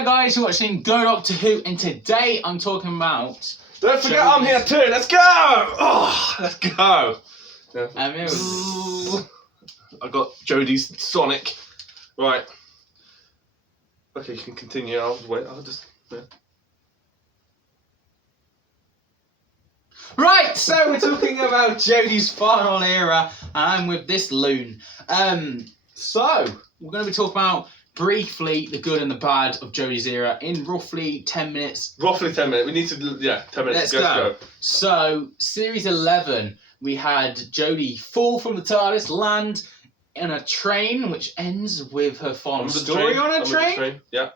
Hello guys, you're watching Go Doctor Who, and today I'm talking about... Don't forget I'm here too, let's go! Oh, let's go! Yeah. I'm here with I got Jodie's Sonic. Right. Okay, you can continue, I'll wait, Yeah. Right, so we're talking about Jodie's final era, and I'm with this loon. So, we're going to be talking about, briefly, the good and the bad of Jodie's era in roughly 10 minutes. Roughly 10 minutes, we need to, 10 minutes. Let's go. So, Series 11, we had Jodie fall from the TARDIS, land in a train, which ends with her final story on a train. Yeah.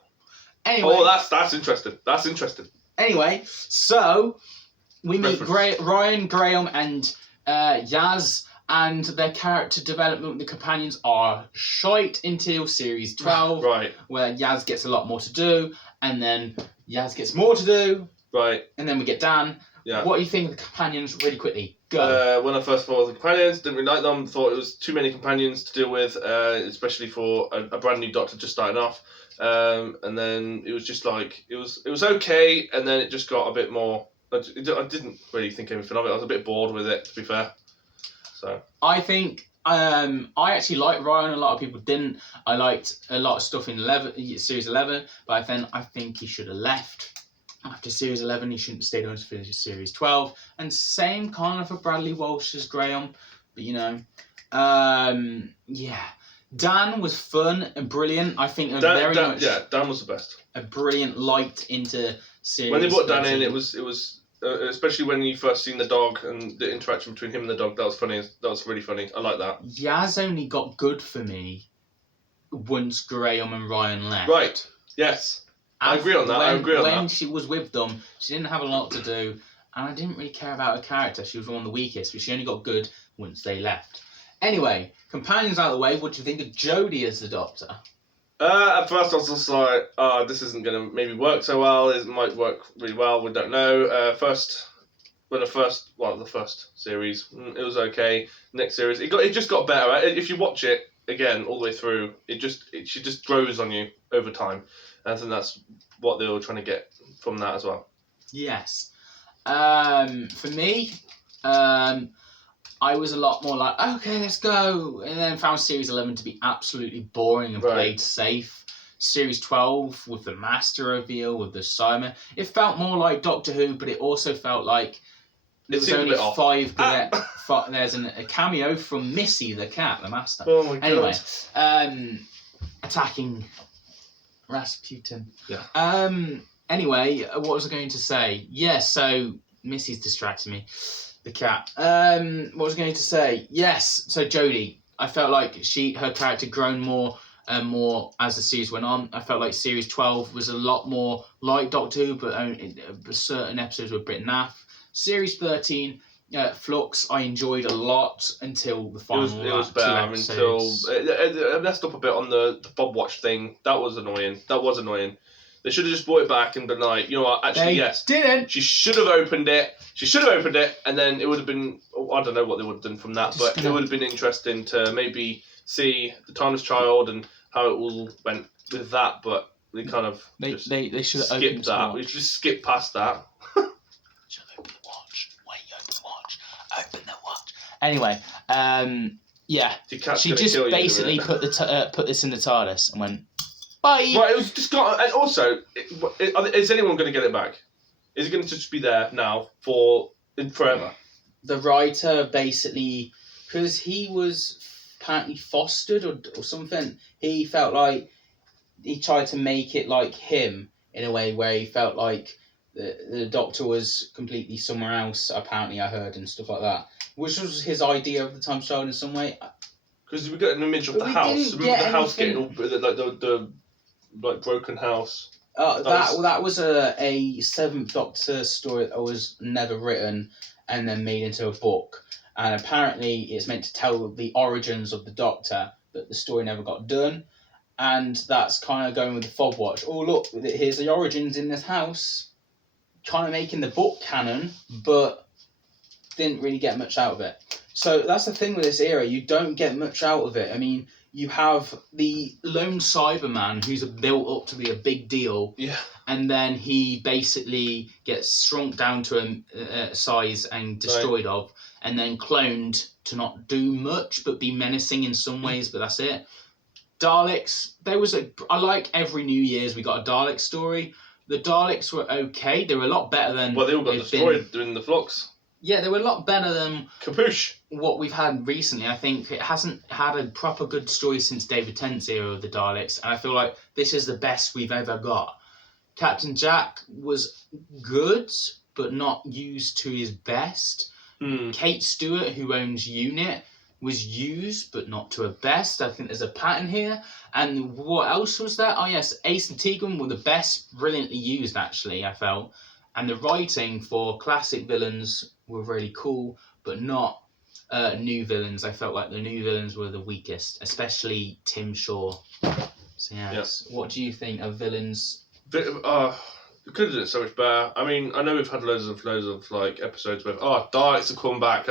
Anyway. Oh, that's interesting. That's interesting. Anyway, so we meet Ryan, Graham, and Yaz, and their character development with the companions are shite until Series 12, right, where Yaz gets a lot more to do, and then Yaz gets more to do, right, and then we get Dan. Yeah. What do you think of the companions, really quickly? Go. When I first saw the companions, didn't really like them. Thought it was too many companions to deal with, especially for a brand new Doctor just starting off. And then it was just like it was okay, and then it just got a bit more. I didn't really think anything of it. I was a bit bored with it, to be fair. So I think I actually liked Ryan. A lot of people didn't. I liked a lot of stuff in Series 11, but then I think he should have left. After Series 11, he shouldn't have stayed on to finish Series 12. And same kind of for Bradley Walsh as Graham. But, yeah. Dan was fun and brilliant. I think Dan was the best. A brilliant light into Series. When they brought Dan in, it was especially when you first seen the dog and the interaction between him and the dog. That was funny. That was really funny. I like that. Yaz only got good for me once Graham and Ryan left. Right. Yes. I agree on that. When she was with them, she didn't have a lot to do, and I didn't really care about her character. She was one of the weakest, but she only got good once they left. Anyway, companions out of the way, what do you think of Jodie as the Doctor? At first I was just like, this isn't going to maybe work so well. It might work really well, we don't know. The first series, it was okay. Next series, it just got better. If you watch it again all the way through, she just grows on you over time. And I think that's what they were trying to get from that as well. Yes. For me, I was a lot more like, okay, let's go. And then found Series 11 to be absolutely boring and played safe. Series 12 with the Master reveal, with the Simon. It felt more like Doctor Who, but it also felt like there was only five. There's a cameo from Missy the cat, the Master. Oh my god. Anyway, attacking Rasputin. Yeah. Anyway, what was I going to say? Yes, so Missy's distracting me. The cat. What was I going to say? Yes, so Jodie. I felt like her character grown more and more as the series went on. I felt like Series 12 was a lot more like Doctor Who, but only certain episodes were a bit naff. Series 13, Flux, I enjoyed a lot until the final. It was better until it messed up a bit on the Bob Watch thing. That was annoying. They should have just brought it back and been like, you know what? Actually, yes. Didn't. She should have opened it. And then it would have been. I don't know what they would have done from that, but it would have been interesting to maybe see the Timeless Child and how it all went with that. But they kind of they should have skipped that. We just skipped past that. Open the watch. Wait, open the watch. Open the watch. Anyway, yeah. She just basically put this in the TARDIS and went, bye. Right, it was just got. And also, is anyone going to get it back? Is it going to just be there now forever? The writer basically, because he was apparently fostered or something, he felt like he tried to make it like him in a way where he felt like the Doctor was completely somewhere else, apparently I heard, and stuff like that. Which was his idea of the time child in some way. Because we got an image of the house. Remember the house getting all, like the broken house? That was a Seventh Doctor story that was never written and then made into a book. And apparently it's meant to tell the origins of the Doctor, but the story never got done. And that's kind of going with the Fob Watch. Oh, look, here's the origins in this house. Kind of making the book canon, but didn't really get much out of it. So that's the thing with this era. You don't get much out of it. I mean, you have the lone Cyberman who's built up to be a big deal. Yeah. And then he basically gets shrunk down to a size and destroyed and then cloned to not do much but be menacing in some ways, but that's it. Daleks, I like every New Year's we got a Dalek story. The Daleks were okay. They were a lot better than... Well, they all got destroyed in the flux. Yeah, they were a lot better than... Capuche. What we've had recently. I think it hasn't had a proper good story since David Tennant's era of the Daleks, and I feel like this is the best we've ever got. Captain Jack was good, but not used to his best. Kate Stewart, who owns Unit, was used, but not to her best. I think there's a pattern here. And what else was there? Oh, yes, Ace and Tegan were the best, brilliantly used, actually, I felt. And the writing for classic villains were really cool, but not new villains. I felt like the new villains were the weakest, especially Tim Shaw. So, yes. What do you think of villains? We could have done it so much better. I mean, I know we've had loads of like episodes where Daleks have come back,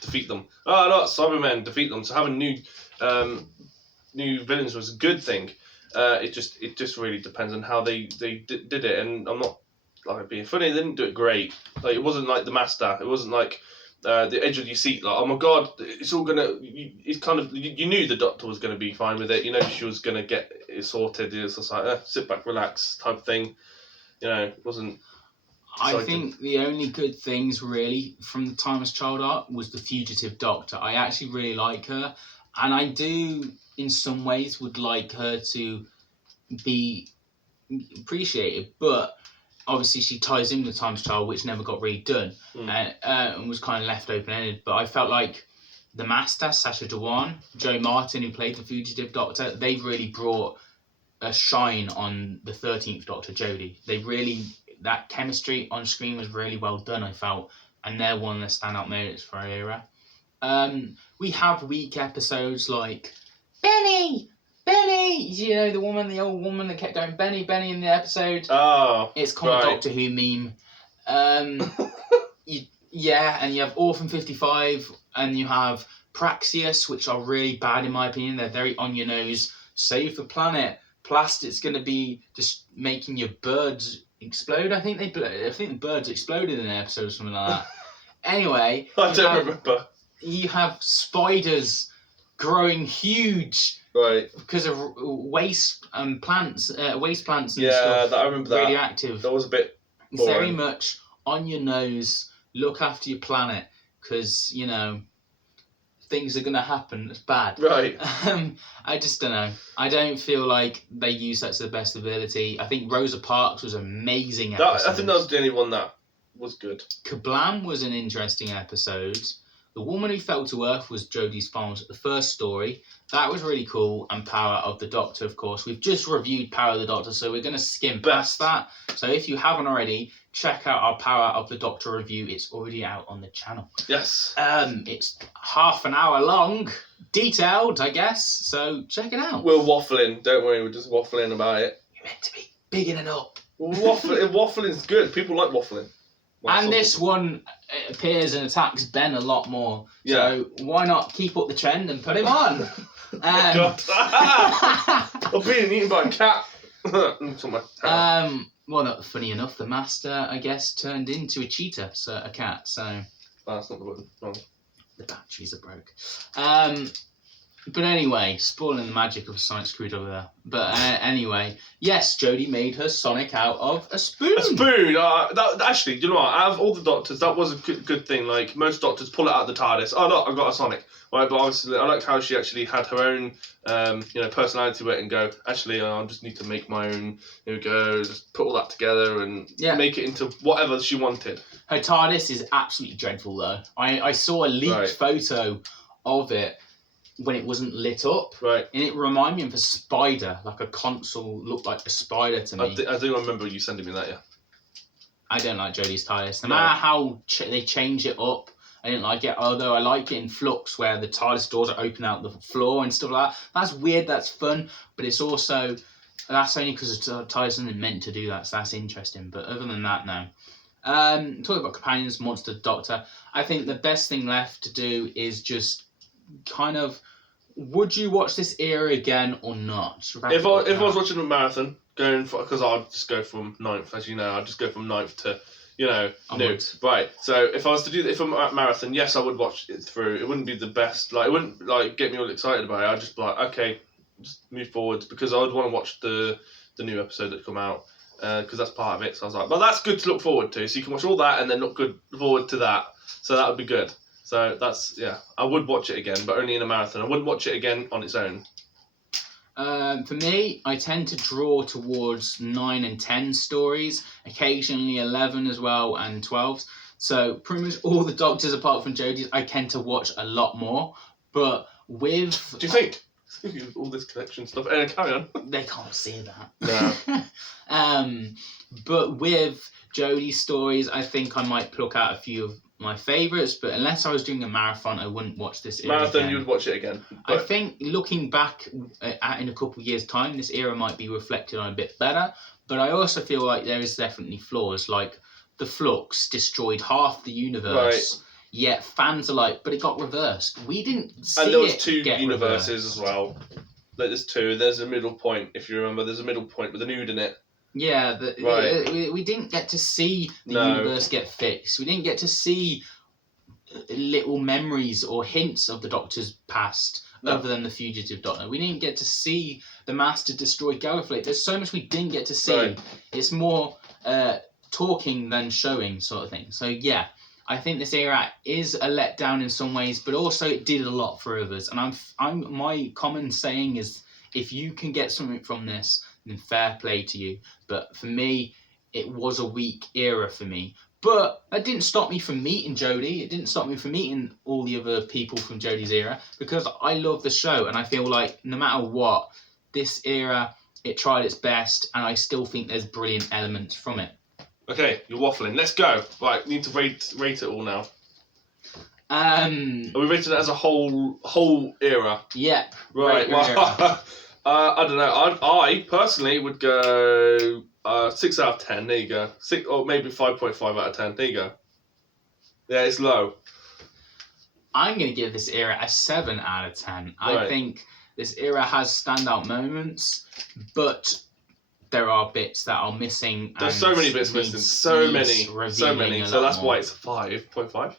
defeat them. Look, Cybermen, defeat them. So having new villains was a good thing. It just really depends on how they did it, and I'm not like being funny. They didn't do it great. Like, it wasn't like the Master. It wasn't like the edge of your seat. Like, oh my god, it's all gonna. It's kind of, you knew the Doctor was gonna be fine with it. You know she was gonna get it sorted. It was just like sit back, relax type of thing. You know, it wasn't exciting. I think the only good things really from the Timeless Child arc was the Fugitive Doctor. I actually really like her, and I do in some ways would like her to be appreciated, but obviously she ties in with Timeless Child, which never got really done, and was kind of left open-ended. But I felt like the Master, Sacha Dhawan, Joe Martin, who played the Fugitive Doctor, they really brought a shine on the 13th Doctor, Jodie. That chemistry on screen was really well done, I felt, and they're one of the standout moments for our era. We have weak episodes like Benny, you know, the old woman that kept going Benny in the episode. It's called a Doctor Who meme. And you have Orphan 55, and you have Praxius, which are really bad in my opinion. They're very on your nose. Save the planet. Plastic's going to be just making your birds explode. I think the birds exploded in an episode or something like that. Anyway, I don't remember. You have spiders growing huge, right? Because of waste plants and stuff. I remember that. Radioactive. That was a bit boring. Very much on your nose. Look after your planet, because you know things are gonna happen. It's bad. Right. I just don't know. I don't feel like they use that to the best ability. I think Rosa Parks was amazing. I think that was the only one that was good. Kablam was an interesting episode. The Woman Who Fell to Earth was Jodie Sparks, the first story. That was really cool. And Power of the Doctor, of course. We've just reviewed Power of the Doctor, so we're going to skim past that. So if you haven't already, check out our Power of the Doctor review. It's already out on the channel. Yes. It's half an hour long. Detailed, I guess. So check it out. We're waffling. Don't worry, we're just waffling about it. You're meant to be bigging it up. Waffling's good. People like waffling. And this one appears and attacks Ben a lot more. Yeah. So why not keep up the trend and put him on? God. I'm being eaten by a cat. Well, funny enough, the Master, I guess, turned into a cheetah, so a cat. So that's not the word. Wrong. The batteries are broke. But anyway, spoiling the magic of a sonic screwdriver there. But anyway, yes, Jodie made her Sonic out of a spoon. A spoon! Actually, you know what? Out of all the Doctors, that was a good thing. Like, most Doctors pull it out of the TARDIS. Oh, look, I've got a Sonic. Right, but obviously, I like how she actually had her own, personality with it and go, actually, I just need to make my own, here we go, just put all that together and make it into whatever she wanted. Her TARDIS is absolutely dreadful, though. I saw a leaked photo of it when it wasn't lit up. Right. And it reminded me of a spider, like a console looked like a spider to me. I do remember you sending me that, yeah. I don't like Jodie's TARDIS. No matter how they change it up, I didn't like it. Although I like it in Flux, where the TARDIS doors are open out the floor and stuff like that. That's weird, that's fun, but it's also, that's only because the TARDIS isn't meant to do that, so that's interesting. But other than that, no. Talking about companions, Monster Doctor, I think the best thing left to do is just kind of would you watch this era again or not? If I was watching a marathon, because I'd just go from 9th, as you know, I'd just go from 9th to, new. Right. So if I was to do if I'm at marathon, yes, I would watch it through. It wouldn't be the best. Like, it wouldn't like get me all excited about it. I'd just be like, okay, just move forwards, because I would want to watch the new episode that come out, because that's part of it. So I was like, well, that's good to look forward to. So you can watch all that and then look forward to that. So that would be good. So that's, I would watch it again, but only in a marathon. I wouldn't watch it again on its own. For me, I tend to draw towards 9 and 10 stories, occasionally 11 as well, and 12s. So pretty much all the Doctors apart from Jodie's, I tend to watch a lot more. But with... Do you think? All this collection stuff. Carry on. They can't see that. No. But with Jodie's stories, I think I might pluck out a few of my favourites, but unless I was doing a marathon, I wouldn't watch this era marathon again. You would watch it again, but... I think looking back in a couple of years' time, this era might be reflected on a bit better, but I also feel like there is definitely flaws, like the Flux destroyed half the universe, yet fans are like, but it got reversed. We didn't see it. And there was 2 universes reversed. as well. Like, there's 2. There's a middle point, if you remember. There's a middle point with a nude in it. Yeah, we didn't get to see the universe get fixed. We didn't get to see little memories or hints of the Doctor's past, other than the fugitive Doctor. We didn't get to see the Master destroy Gallifrey. There's so much we didn't get to see. Right. It's more talking than showing, sort of thing. So yeah, I think this era is a letdown in some ways, but also it did a lot for others. And my common saying is, if you can get something from this, then fair play to you. But for me, it was a weak era for me. But that didn't stop me from meeting Jodie. It didn't stop me from meeting all the other people from Jodie's era, because I love the show, and I feel like no matter what, this era, it tried its best, and I still think there's brilliant elements from it. Okay, you're waffling. Let's go. Right, need to rate it all now. Are we rating it as a whole era? Yeah. Right. Well, I don't know. I personally would go 6 out of 10. There you go. 6 or maybe 5.5 out of 10. There you go. Yeah, it's low. I'm going to give this era a 7 out of 10. Right. I think this era has standout moments, but there are bits that are missing. There's so many bits missing. So many. So that's why it's 5.5.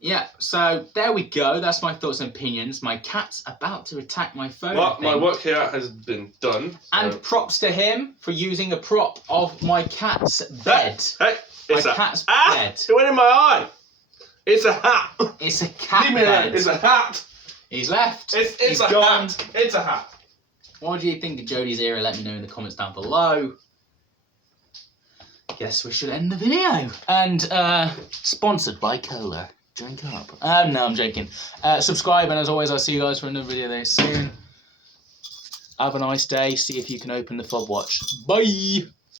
Yeah, so there we go. That's my thoughts and opinions. My cat's about to attack my phone. Well, my work here has been done. So. And props to him for using a prop of my cat's bed. Hey, it's my cat's bed. It went in my eye. It's a hat. It's a cat Leave me bed. It's a hat. He's left. It's a gone. hat. It's a hat. What do you think of Jodie's era? Let me know in the comments down below. Guess we should end the video. And sponsored by Cola. Drink up. No, I'm joking. Subscribe, and as always, I'll see you guys for another video very soon. Have a nice day. See if you can open the fob watch. Bye.